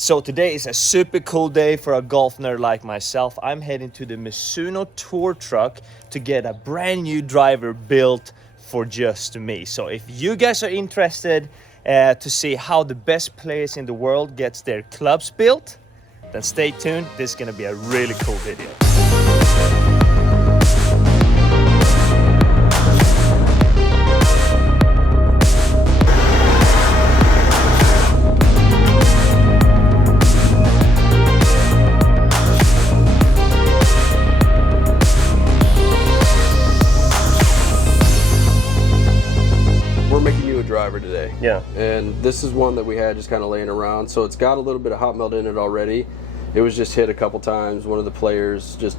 So today is a super cool day for a golf nerd like myself. I'm heading to the Mizuno tour truck to get a brand new driver built for just me. So if you guys are interested to see how the best players in the world gets their clubs built, then stay tuned. This is gonna be a really cool video. Driver today. Yeah. And this is one that we had just kind of laying around. So it's got a little bit of hot melt in it already. It was just hit a couple times. One of the players just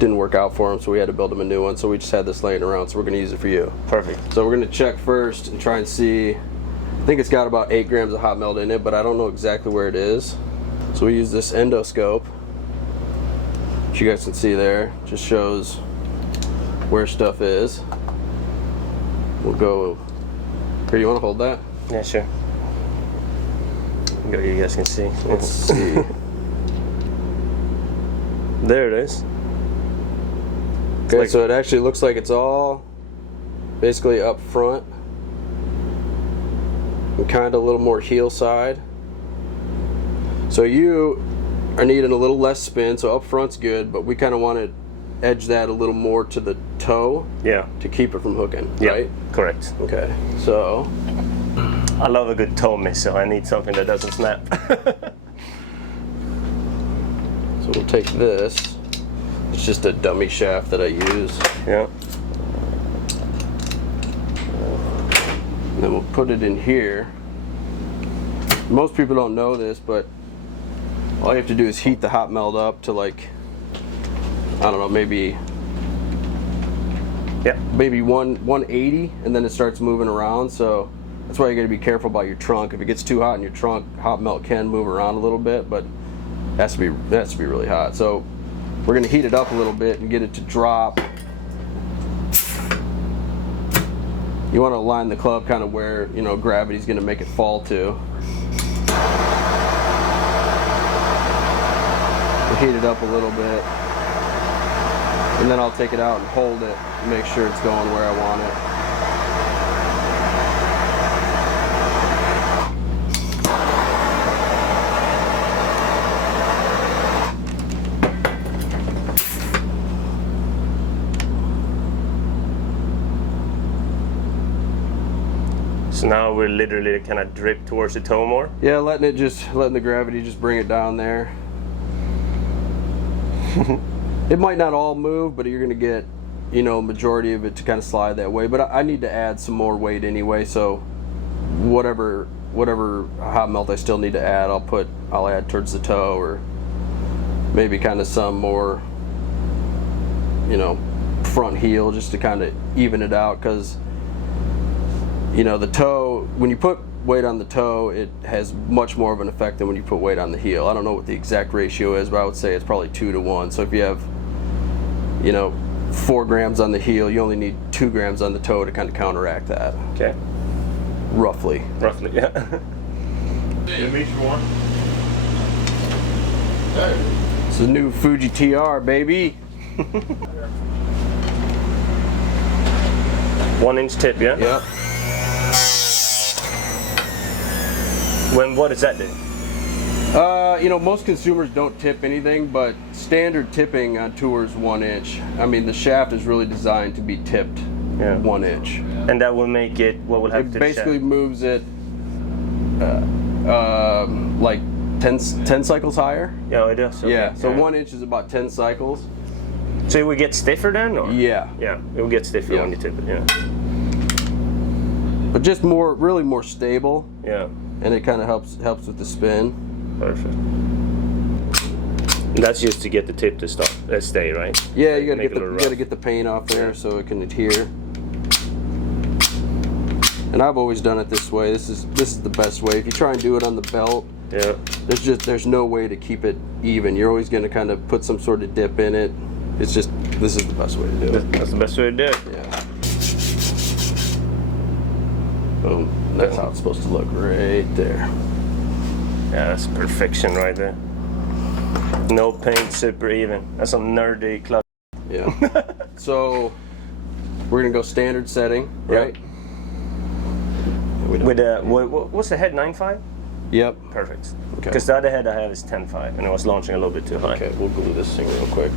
didn't work out for him, so we had to build him a new one. So we just had this laying around, so we're going to use it for you. Perfect. So we're going to check first and try and see. I think it's got about 8 grams of hot melt in it, but I don't know exactly where it is. So we use this endoscope, which you guys can see there. Just shows where stuff is. We'll go. Here, you want to hold that? Yeah, sure. You guys can see. Let's see. There it is. Okay, so it actually looks like it's all basically up front and kind of a little more heel side. So you are needing a little less spin, so up front's good, but we kind of want to edge that a little more to the toe. Yeah. To keep it from hooking, Yeah, right? correct. Okay, so I love a good toe miss, so I need something that doesn't snap. So we'll take this. It's just a dummy shaft that I use. Yeah. And then we'll put it in here. Most people don't know this, but all you have to do is heat the hot melt up to, like, I don't know, maybe 180, and then it starts moving around. So that's why you got to be careful about your trunk. If it gets too hot in your trunk, hot melt can move around a little bit, but it has to be really hot. So we're going to heat it up a little bit and get it to drop. You want to align the club kind of where, you know, gravity's going to make it fall to. We'll heat it up a little bit. And then I'll take it out and hold it and make sure it's going where I want it. So now we're literally kind of drip towards the toe more? Yeah, letting the gravity just bring it down there. It might not all move, but you're going to get, you know, majority of it to kind of slide that way. But I need to add some more weight anyway, so whatever hot melt I still need to add, I'll add towards the toe, or maybe kind of some more, you know, front heel, just to kind of even it out, because, you know, the toe, when you put weight on the toe, it has much more of an effect than when you put weight on the heel. I don't know what the exact ratio is, but I would say it's probably 2 to 1. So if you have, you know, 4 grams on the heel, you only need 2 grams on the toe to kind of counteract that. Okay. Roughly. Roughly, yeah. It's the new Fuji TR, baby. 1-inch tip, yeah? Yep. What does that do? You know, most consumers don't tip anything, but standard tipping on tours 1 inch. I mean, the shaft is really designed to be tipped 1 inch. And that will make it, what will happen to the shaft? It basically moves it like 10 cycles higher. Yeah, it does. Okay. Yeah, so 1 inch is about 10 cycles. So it will get stiffer then? Or? Yeah. Yeah, it will get stiffer when you tip it, yeah. But just really more stable. Yeah. And it kind of helps with the spin. Perfect. And that's just to get the tip to stay, right? Yeah, you gotta get the paint off there so it can adhere. And I've always done it this way. This is the best way. If you try and do it on the belt, yeah, there's no way to keep it even. You're always gonna kind of put some sort of dip in it. This is the best way to do it. That's the best way to do it. Yeah. Boom. That's how it's supposed to look right there. Yeah, that's perfection right there. No paint, super even. That's some nerdy club. Yeah. So we're gonna go standard setting, right? With what's the head, 9.5? Yep. Perfect. Okay. Because the other head I have is 10.5, and I was launching a little bit too high. Okay, we'll glue this thing real quick.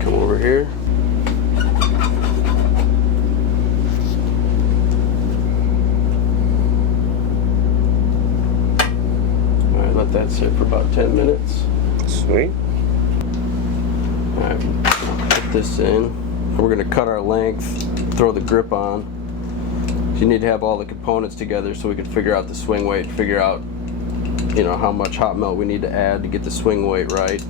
Come over here. All right, let that sit for about 10 minutes. Sweet. All right, put this in. We're gonna cut our length, throw the grip on. So you need to have all the components together so we can figure out the swing weight, figure out, how much hot melt we need to add to get the swing weight right.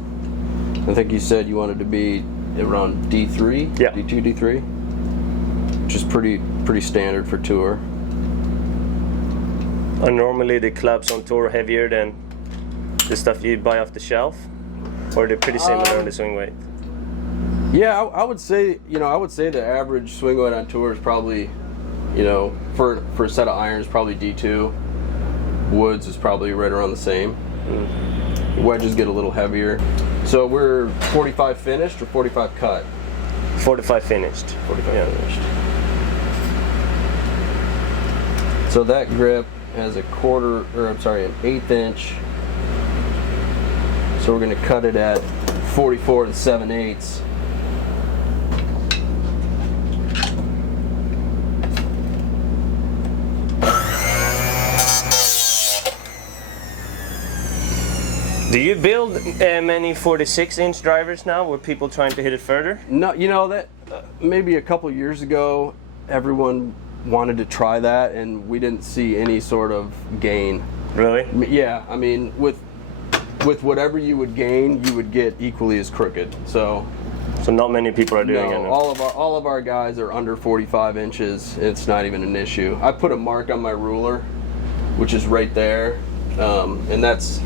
I think you said you wanted to be around D3, yeah. D2, D3, which is pretty standard for tour. And normally the clubs on tour heavier than the stuff you buy off the shelf, or they're pretty similar in the swing weight. Yeah, I would say the average swing weight on tour is probably, for a set of irons, probably D2. Woods is probably right around the same. Wedges get a little heavier. So we're 45 finished or 45 cut? 45 finished. 45 finished. So that grip has an 1/8 inch. So we're going to cut it at 44 7/8. Do you build many 46-inch drivers now with people trying to hit it further? No, that maybe a couple years ago, everyone wanted to try that, and we didn't see any sort of gain. Really? Yeah, I mean, with whatever you would gain, you would get equally as crooked. So not many people are doing it. No, all of our guys are under 45 inches. It's not even an issue. I put a mark on my ruler, which is right there, and that's.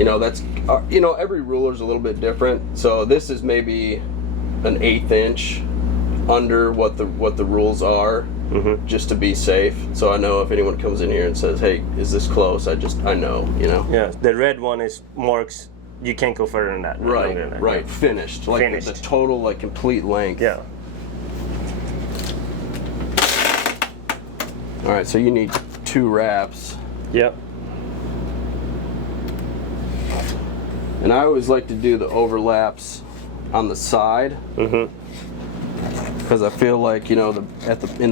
Every ruler is a little bit different. So this is maybe an 1/8 inch under what the rules are, just to be safe. So I know if anyone comes in here and says, "Hey, is this close?" I know. Yeah, the red one is marks. You can't go further than that. Right. Finished. Like Finished. the total, complete length. Yeah. All right. So you need 2 wraps. Yep. And I always like to do the overlaps on the side, because I feel like in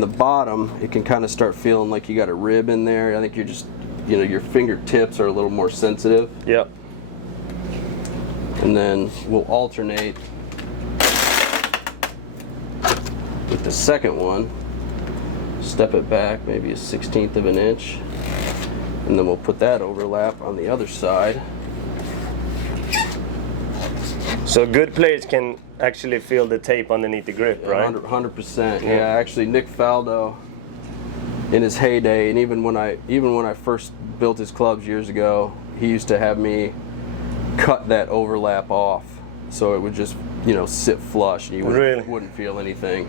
the bottom it can kind of start feeling like you got a rib in there. I think you're just your fingertips are a little more sensitive. Yep. And then we'll alternate with the second one. Step it back maybe a 1/16 of an inch, and then we'll put that overlap on the other side. So good players can actually feel the tape underneath the grip, right? 100%. Yeah, actually, Nick Faldo, in his heyday, and even when I first built his clubs years ago, he used to have me cut that overlap off, so it would just sit flush, and you wouldn't feel anything.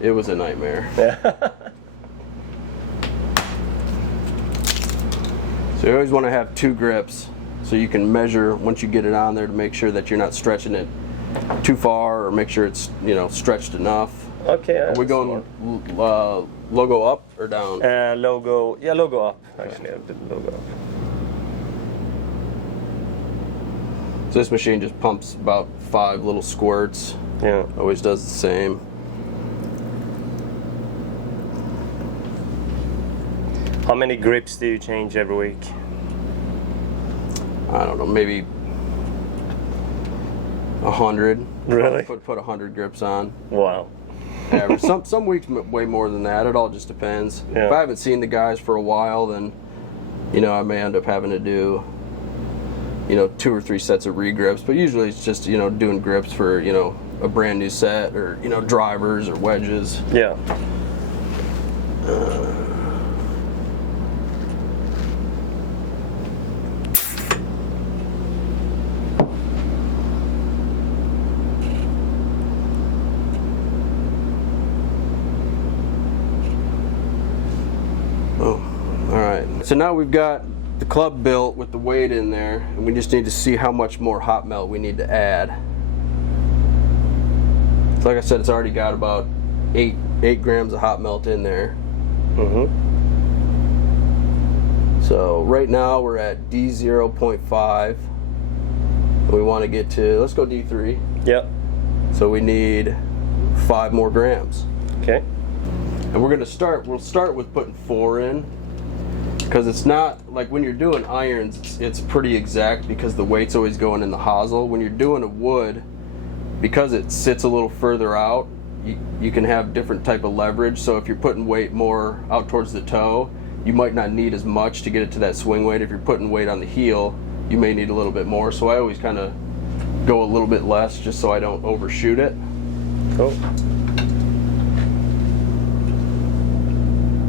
It was a nightmare. So you always want to have 2 grips, so you can measure once you get it on there to make sure that you're not stretching it too far, or make sure it's stretched enough. Okay. Are we going logo up or down? Logo up. Actually, I did logo up. So this machine just pumps about 5 little squirts. Yeah. Always does the same. How many grips do you change every week? I don't know, maybe 100. Really? Put 100 grips on. Wow. Average. Some weeks way more than that. It all just depends. Yeah. If I haven't seen the guys for a while, then I may end up having to do you know, 2 or 3 sets of re-grips, but usually it's just, you know, doing grips for, you know, a brand new set, or, you know, drivers or wedges. Yeah. Oh, all right. So now we've got the club built with the weight in there, and we just need to see how much more hot melt we need to add. So like I said, it's already got about 8 grams of hot melt in there. So right now we're at D0.5. We want to get to, let's go D3. Yep. So we need 5 more grams. Okay. And we'll start with putting 4 in, because it's not like when you're doing irons, it's pretty exact because the weight's always going in the hosel. When you're doing a wood, because it sits a little further out, you can have different type of leverage. So if you're putting weight more out towards the toe, you might not need as much to get it to that swing weight. If you're putting weight on the heel, you may need a little bit more. So I always kind of go a little bit less just so I don't overshoot it. Cool.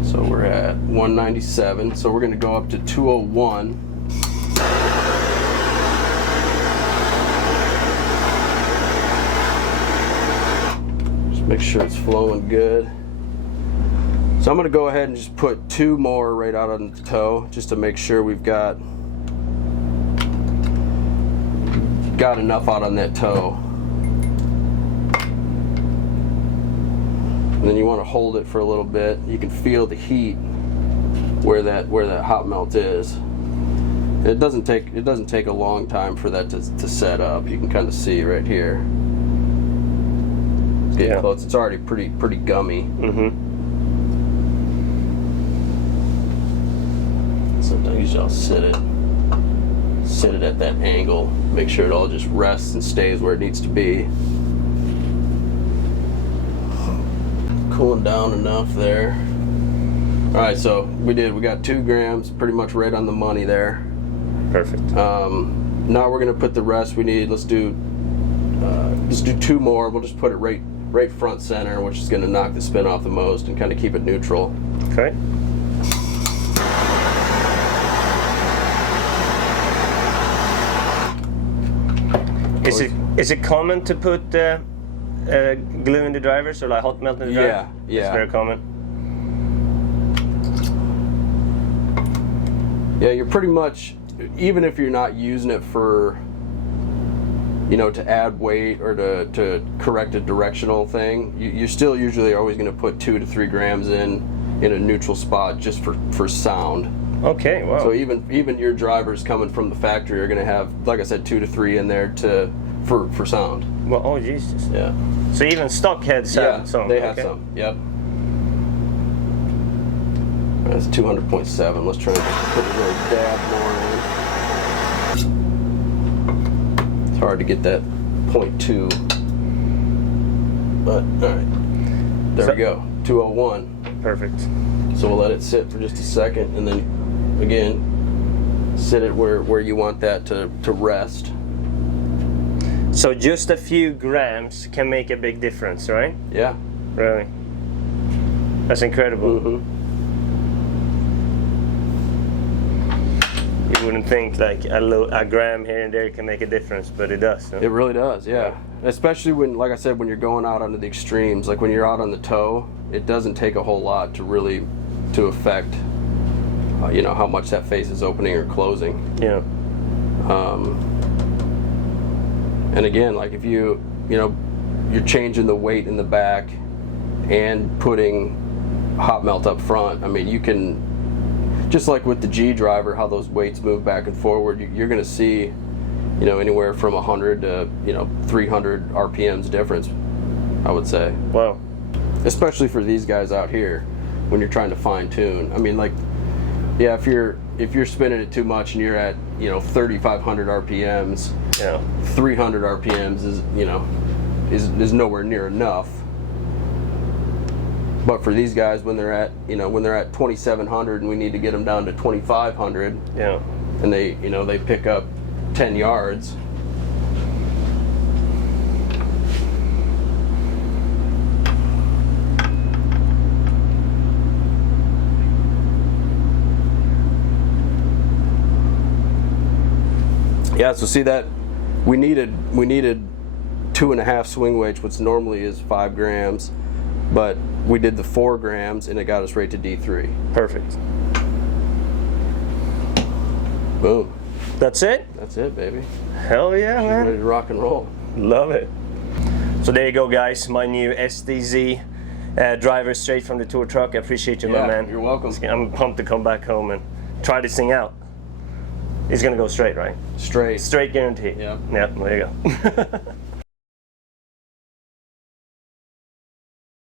So we're at 197, so we're going to go up to 201. Just make sure it's flowing good. So I'm going to go ahead and just put 2 more right out on the toe, just to make sure we've got enough out on that toe. And then you want to hold it for a little bit. You can feel the heat where that hot melt is. It doesn't take a long time for that to set up. You can kind of see right here. It's getting close. It's already pretty gummy. Sometimes I'll sit it at that angle. Make sure it all just rests and stays where it needs to be. Cooling down enough there. All right, so we got 2 grams, pretty much right on the money there. Perfect. Now we're gonna put the rest we need. Let's do 2 more. We'll just put it right front center, which is gonna knock the spin off the most and kind of keep it neutral. Okay. Is it common to put glue in the drivers, or like hot melt in the driver? Yeah. It's very common. Yeah, you're pretty much, even if you're not using it for, you know, to add weight or to correct a directional thing, you're still usually always going to put 2 to 3 grams in a neutral spot just for sound. Okay, wow. So even your drivers coming from the factory are going to have, like I said, 2 to 3 in there for sound. Well, oh Jesus. Yeah. So even stock heads have some. They have some. Yep. That's 200.7. Let's try and put a little dab more in. It's hard to get that 0.2, but all right. There we go. 201. Perfect. So we'll let it sit for just a second, and then again, sit it where you want that to rest. So just a few grams can make a big difference, right? Yeah. Really? That's incredible. You wouldn't think like a gram here and there can make a difference, but it does. Huh? It really does, yeah. Especially when, like I said, when you're going out onto the extremes, like when you're out on the toe, it doesn't take a whole lot to really affect, you know, how much that face is opening or closing. Yeah. And again, like if you're changing the weight in the back and putting hot melt up front, I mean, you can, just like with the G driver, how those weights move back and forward, you're going to see, you know, anywhere from 100 to, you know, 300 RPMs difference, I would say. Wow. Especially for these guys out here, when you're trying to fine tune. I mean, like, yeah, if you're spinning it too much and you're at, you know, 3,500 RPMs, Yeah. 300 RPMs is, you know, is nowhere near enough. But for these guys, when they're at 2,700 and we need to get them down to 2,500, Yeah. and they pick up 10 yards. Yeah, so see that we needed 2.5 swing weights, which normally is 5 grams, but we did the 4 grams and it got us right to D3. Perfect. Boom. That's it? That's it, baby. Hell yeah, man. Ready to rock and roll. Love it. So there you go, guys. My new SDZ driver straight from the tour truck. I appreciate you, my man. You're welcome. I'm pumped to come back home and try this thing out. It's gonna go straight, right? Straight. Straight guarantee. Yeah. Yeah, there you go.